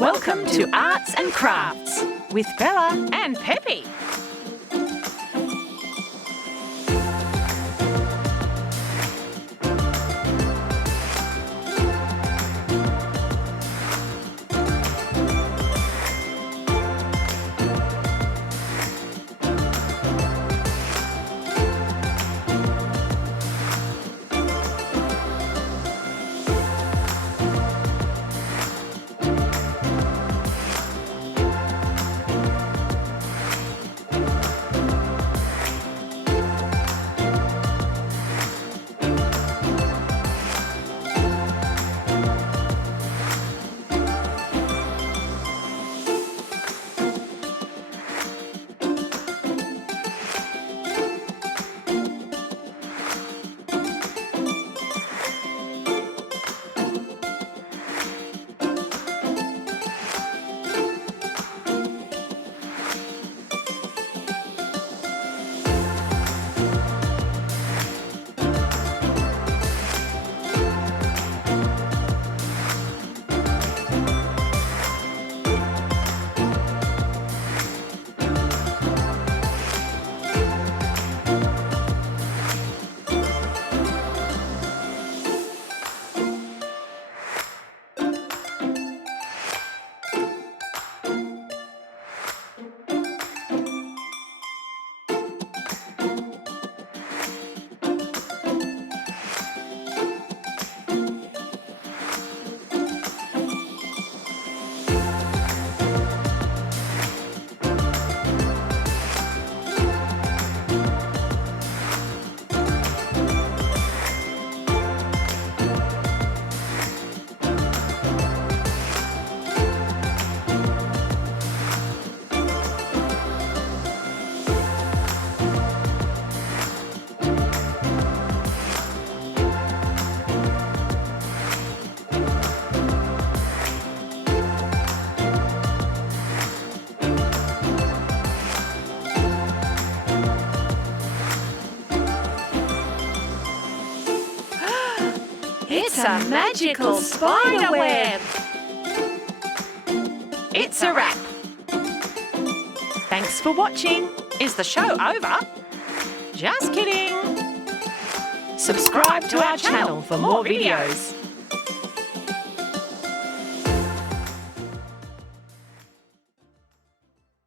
Welcome to Arts and Crafts with Bella and Pepe. It's a magical spider web! It's a wrap. Thanks for watching. Is the show over? Just kidding. Subscribe to our channel for more videos.